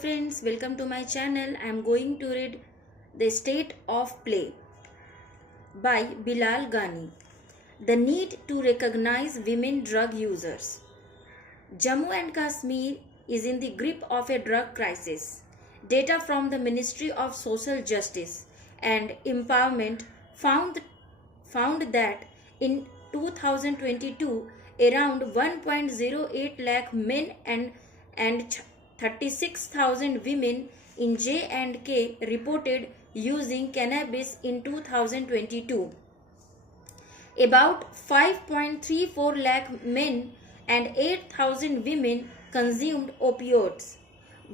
friends, welcome to my channel. I am going to read The State of Play by Bilal Ghani. The need to recognize women drug users. Jammu and Kashmir is in the grip of a drug crisis. Data from the Ministry of Social Justice and Empowerment found that in 2022, around 1.08 lakh men and 36,000 women in J&K reported using cannabis in 2022. About 5.34 lakh men and 8,000 women consumed opioids.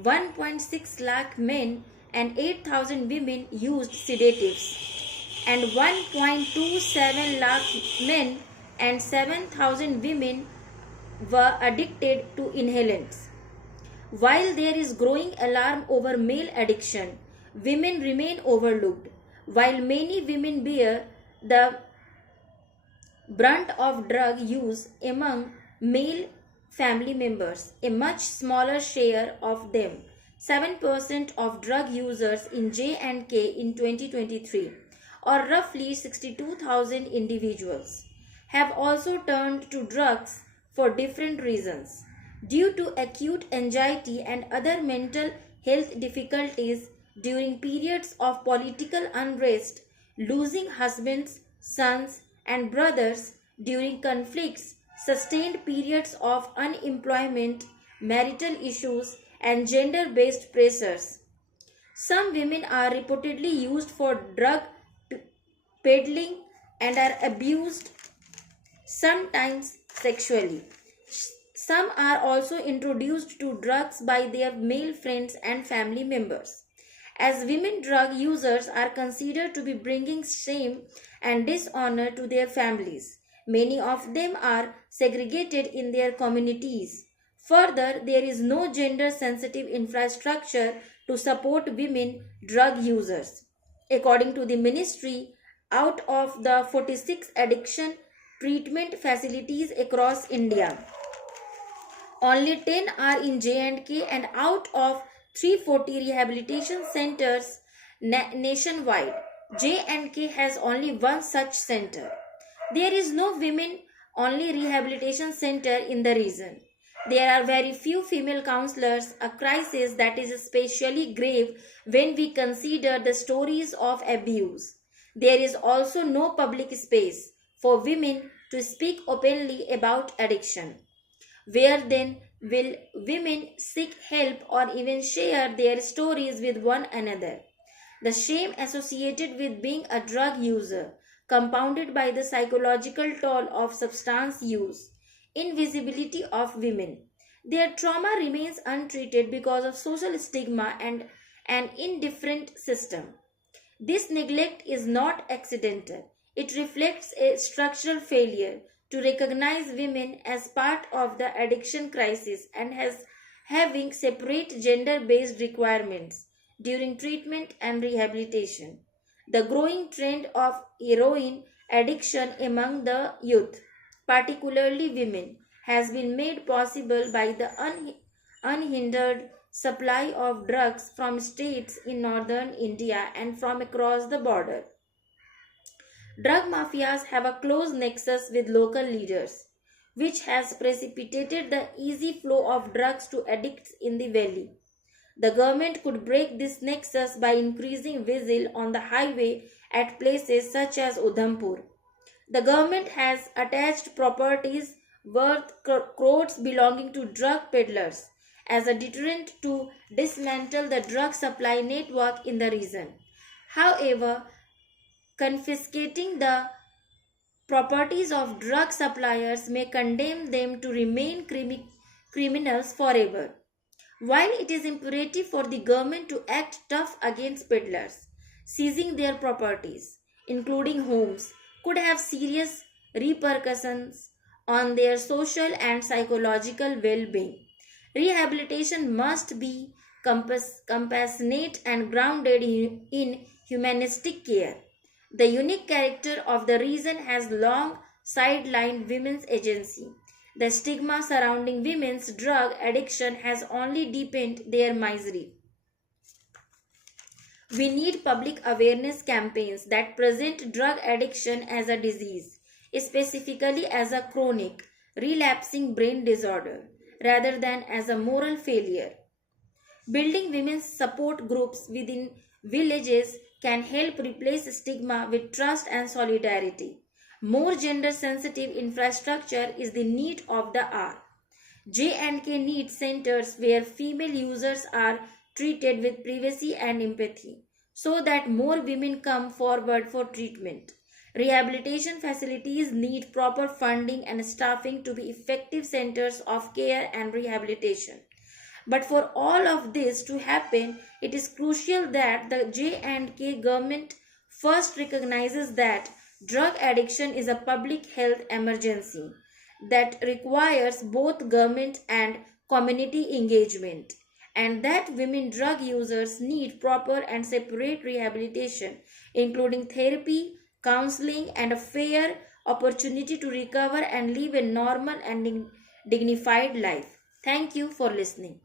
1.6 lakh men and 8,000 women used sedatives. And 1.27 lakh men and 7,000 women were addicted to inhalants. While there is growing alarm over male addiction, women remain overlooked. While many women bear the brunt of drug use among male family members, a much smaller share of them, 7% of drug users in J&K in 2023, or roughly 62,000 individuals, have also turned to drugs for different reasons. Due to acute anxiety and other mental health difficulties during periods of political unrest, losing husbands, sons, and brothers during conflicts, sustained periods of unemployment, marital issues, and gender-based pressures. Some women are reportedly used for drug peddling and are abused, sometimes sexually. Some are also introduced to drugs by their male friends and family members. As women drug users are considered to be bringing shame and dishonor to their families, many of them are segregated in their communities. Further, there is no gender-sensitive infrastructure to support women drug users. According to the ministry, out of the 46 addiction treatment facilities across India, only 10 are in J&K, and out of 340 rehabilitation centers nationwide, J&K has only one such center. There is no women-only rehabilitation center in the region. There are very few female counselors, a crisis that is especially grave when we consider the stories of abuse. There is also no public space for women to speak openly about addiction. Where then will women seek help or even share their stories with one another? The shame associated with being a drug user, compounded by the psychological toll of substance use, invisibility of women. Their trauma remains untreated because of social stigma and an indifferent system. This neglect is not accidental. It reflects a structural failure to recognize women as part of the addiction crisis and as having separate gender-based requirements during treatment and rehabilitation. The growing trend of heroin addiction among the youth, particularly women, has been made possible by the unhindered supply of drugs from states in northern India and from across the border. Drug mafias have a close nexus with local leaders, which has precipitated the easy flow of drugs to addicts in the valley. The government could break this nexus by increasing vigil on the highway at places such as Udhampur. The government has attached properties worth crores belonging to drug peddlers as a deterrent to dismantle the drug supply network in the region. However, confiscating the properties of drug suppliers may condemn them to remain criminals forever. While it is imperative for the government to act tough against peddlers, seizing their properties, including homes, could have serious repercussions on their social and psychological well-being. Rehabilitation must be compassionate and grounded in humanistic care. The unique character of the region has long sidelined women's agency. The stigma surrounding women's drug addiction has only deepened their misery. We need public awareness campaigns that present drug addiction as a disease, specifically as a chronic, relapsing brain disorder, rather than as a moral failure. Building women's support groups within villages can help replace stigma with trust and solidarity. More gender sensitive infrastructure is the need of the hour. J&K needs centers where female users are treated with privacy and empathy so that more women come forward for treatment. Rehabilitation facilities need proper funding and staffing to be effective centers of care and rehabilitation. But for all of this to happen, it is crucial that the J&K government first recognizes that drug addiction is a public health emergency that requires both government and community engagement, and that women drug users need proper and separate rehabilitation, including therapy, counseling, and a fair opportunity to recover and live a normal and dignified life. Thank you for listening.